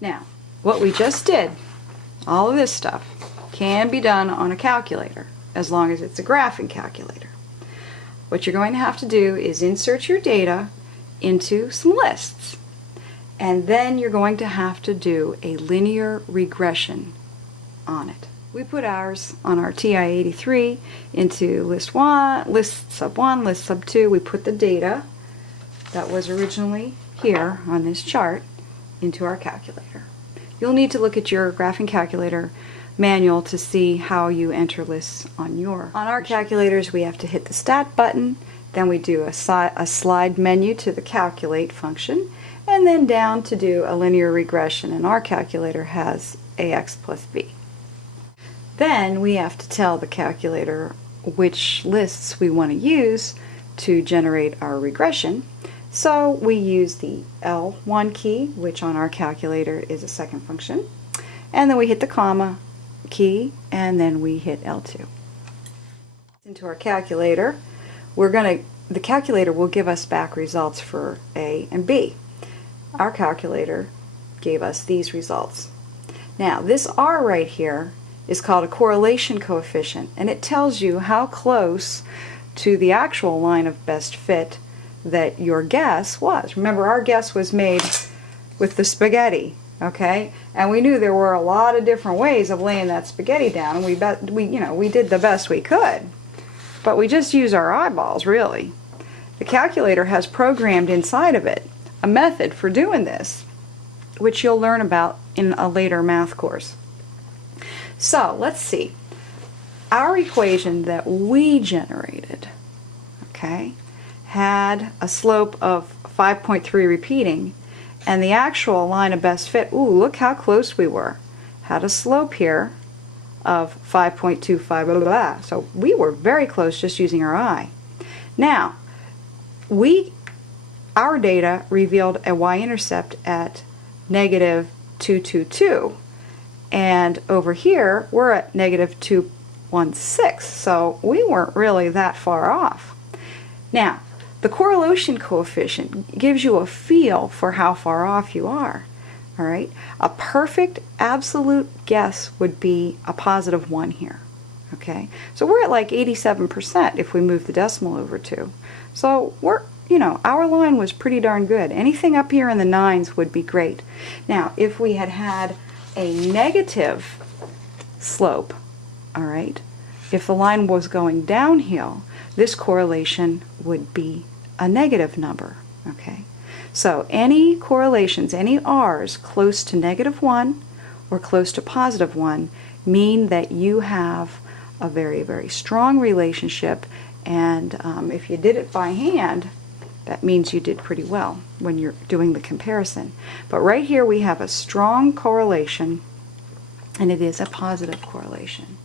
Now, what we just did, all of this stuff, can be done on a calculator, as long as it's a graphing calculator. What you're going to have to do is insert your data into some lists, and then you're going to have to do a linear regression on it. We put ours on our TI-83 into list 1, list sub 1, list sub 2. We put the data that was originally here on this chart into our calculator. You'll need to look at your graphing calculator manual to see how you enter lists on your. On our calculators, we have to hit the stat button, then we do a slide menu to the calculate function, and then down to do a linear regression, and our calculator has ax plus b. Then we have to tell the calculator which lists we want to use to generate our regression. So we use the L1 key, which on our calculator is a second function, and then we hit the comma key, and then we hit L2. Into our calculator, the calculator will give us back results for A and B. Our calculator gave us these results. Now, this R right here is called a correlation coefficient, and it tells you how close to the actual line of best fit that your guess was. Remember, our guess was made with the spaghetti, okay? And we knew there were a lot of different ways of laying that spaghetti down, and we did the best we could. But we just used our eyeballs, really. The calculator has programmed inside of it a method for doing this, which you'll learn about in a later math course. So, let's see. Our equation that we generated, okay, had a slope of 5.3 repeating, and the actual line of best fit, ooh, look how close we were, had a slope here of 5.25, blah, blah, blah. So we were very close just using our eye. Now, our data revealed a y-intercept at negative 222, and over here we're at negative 216, so we weren't really that far off. Now, the correlation coefficient gives you a feel for how far off you are. All right? A perfect absolute guess would be a positive 1 here. Okay? So we're at like 87% if we move the decimal over 2. So our line was pretty darn good. Anything up here in the 9s would be great. Now, if we had a negative slope, all right, if the line was going downhill, this correlation would be a negative number, okay? So any correlations, any R's close to -1 or close to +1 mean that you have a very, very strong relationship, and if you did it by hand, that means you did pretty well when you're doing the comparison. But right here we have a strong correlation, and it is a positive correlation.